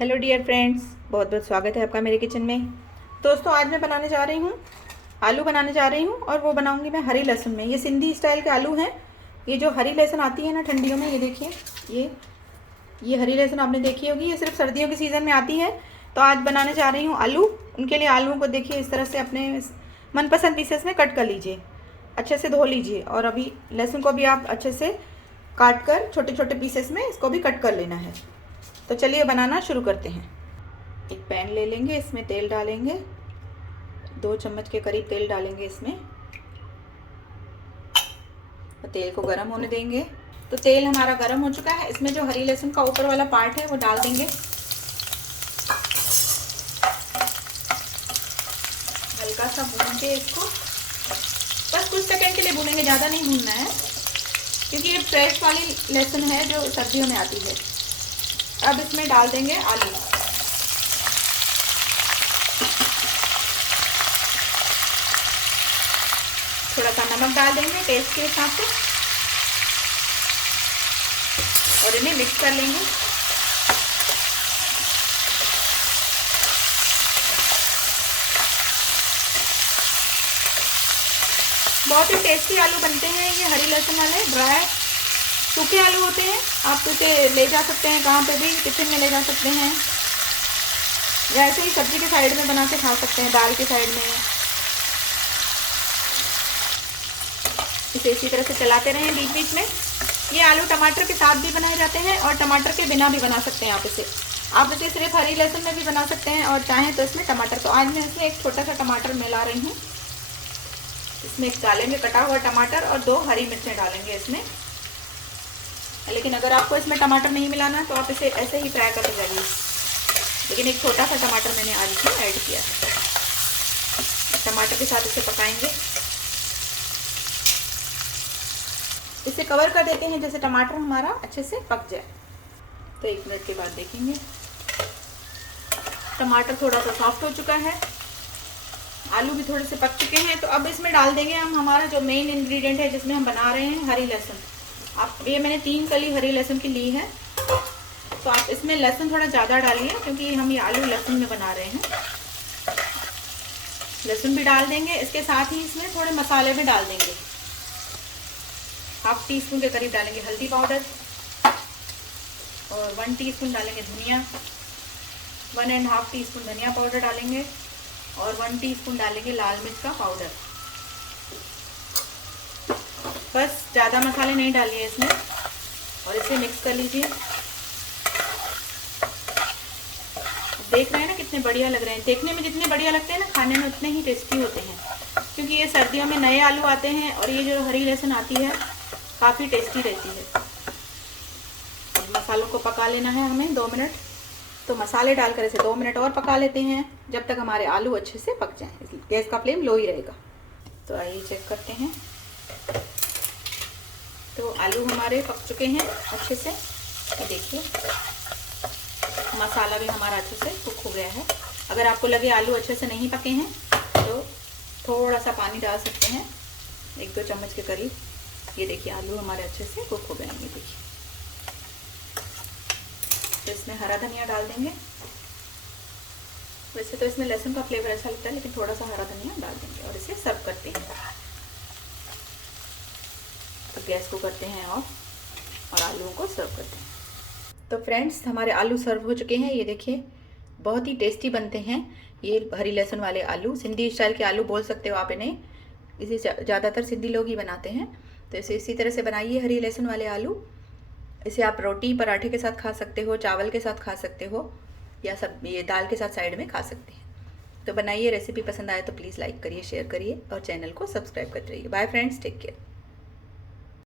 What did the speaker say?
Hello dear friends, बहुत बहुत स्वागत है आपका मेरे किचन में। दोस्तों, आज मैं बनाने जा रही हूँ आलू बनाने जा रही हूँ और वो बनाऊँगी मैं हरी लहसुन में। ये सिंधी स्टाइल के आलू हैं। ये जो हरी लहसुन आती है ना ठंडियों में, ये देखिए, ये हरी लहसुन आपने देखी होगी, ये सिर्फ सर्दियों के सीज़न में आती है। तो आज बनाने जा रही हूँ आलू। उनके लिए आलूओं को देखिए इस तरह से अपने मनपसंद पीसेस में कट कर लीजिए, अच्छे से धो लीजिए। और अभी लहसुन को भी आप अच्छे से काट कर छोटे छोटे पीसेस में इसको भी कट कर लेना है। तो चलिए बनाना शुरू करते हैं। एक पैन ले लेंगे, इसमें तेल डालेंगे, 2 चम्मच के करीब तेल डालेंगे इसमें। और तेल को गर्म होने देंगे। तो तेल हमारा गर्म हो चुका है। इसमें जो हरी लहसुन का ऊपर वाला पार्ट है वो डाल देंगे। हल्का सा भून के इसको बस कुछ सेकंड के लिए भूनेंगे, ज़्यादा नहीं भूनना है क्योंकि ये फ्रेश वाली लहसुन है जो सर्दियों में आती है। अब इसमें डाल देंगे आलू। थोड़ा सा नमक डाल देंगे टेस्ट के हिसाब से और इन्हें मिक्स कर लेंगे। बहुत ही टेस्टी आलू बनते हैं ये हरी लहसुन वाले। ड्राई सूखे आलू होते हैं। आप तो इसे ले जा सकते हैं कहाँ पे भी, टिफिन में ले जा सकते हैं या ऐसे ही सब्जी के साइड में बना के खा सकते हैं, दाल के साइड में। इसे इसी तरह से चलाते रहें बीच बीच में। ये आलू टमाटर के साथ भी बनाए जाते हैं और टमाटर के बिना भी बना सकते हैं। आप इसे सिर्फ हरी लहसुन में भी बना सकते हैं और चाहें तो इसमें टमाटर। तो आज मैं इसमें एक छोटा सा टमाटर मिला रही हूँ। इसमें एक डालेंगे कटा हुआ टमाटर और 2 हरी मिर्चें डालेंगे इसमें। लेकिन अगर आपको इसमें टमाटर नहीं मिलाना तो आप इसे ऐसे ही फ्राई करते जाइए। लेकिन एक छोटा सा टमाटर मैंने आज इसमें ऐड किया है। टमाटर के साथ इसे पकाएंगे। इसे कवर कर देते हैं जैसे टमाटर हमारा अच्छे से पक जाए। तो 1 मिनट के बाद देखेंगे टमाटर थोड़ा सा सॉफ्ट हो चुका है, आलू भी थोड़े से पक चुके हैं। तो अब इसमें डाल देंगे हम हमारा जो मेन इंग्रेडिएंट है जिसमें हम बना रहे हैं, हरी लहसुन। आप ये मैंने 3 कली हरी लहसुन की ली है। तो आप इसमें लहसुन थोड़ा ज़्यादा डालिए क्योंकि हम ये आलू लहसुन में बना रहे हैं। लहसुन भी डाल देंगे। इसके साथ ही इसमें थोड़े मसाले भी डाल देंगे। 1/2 टीस्पून के करीब डालेंगे हल्दी पाउडर और 1 टीस्पून डालेंगे धनिया, 1.5 टीस्पून धनिया पाउडर डालेंगे और 1 टीस्पून डालेंगे लाल मिर्च का पाउडर। बस, ज़्यादा मसाले नहीं डालिए इसमें। और इसे मिक्स कर लीजिए। देख रहे हैं ना कितने बढ़िया लग रहे हैं। देखने में जितने बढ़िया लगते हैं ना, खाने में उतने ही टेस्टी होते हैं क्योंकि ये सर्दियों में नए आलू आते हैं और ये जो हरी लहसुन आती है काफ़ी टेस्टी रहती है। अब मसालों को पका लेना है हमें 2 मिनट। तो मसाले डालकर इसे 2 मिनट और पका लेते हैं जब तक हमारे आलू अच्छे से पक जाएं। गैस का फ्लेम लो ही रहेगा। तो आइए चेक करते हैं। तो आलू हमारे पक चुके हैं अच्छे से। ये देखिए मसाला भी हमारा अच्छे से कुक हो गया है। अगर आपको लगे आलू अच्छे से नहीं पके हैं तो थोड़ा सा पानी डाल सकते हैं, 1-2 चम्मच के करीब। ये देखिए आलू हमारे अच्छे से कुक हो गए हैं। ये देखिए। तो इसमें हरा धनिया डाल देंगे। वैसे तो इसमें लहसुन का फ्लेवर अच्छा लगता है लेकिन थोड़ा सा हरा धनिया डाल देंगे और इसे सर्व करते हैं। तो गैस को करते हैं ऑफ और आलूओं को सर्व करते हैं। तो फ्रेंड्स, हमारे आलू सर्व हो चुके हैं। ये देखिए बहुत ही टेस्टी बनते हैं ये हरी लहसुन वाले आलू। सिंधी स्टाइल के आलू बोल सकते हो आप इन्हें। इसे ज़्यादातर सिंधी लोग ही बनाते हैं। तो इसे इसी तरह से बनाइए हरी लहसुन वाले आलू। इसे आप रोटी पराठे के साथ खा सकते हो, चावल के साथ खा सकते हो या सब ये दाल के साथ साइड में खा सकते हैं। तो बनाइए। रेसिपी पसंद आए तो प्लीज़ लाइक करिए, शेयर करिए और चैनल को सब्सक्राइब करते रहिए। Bye friends, take care.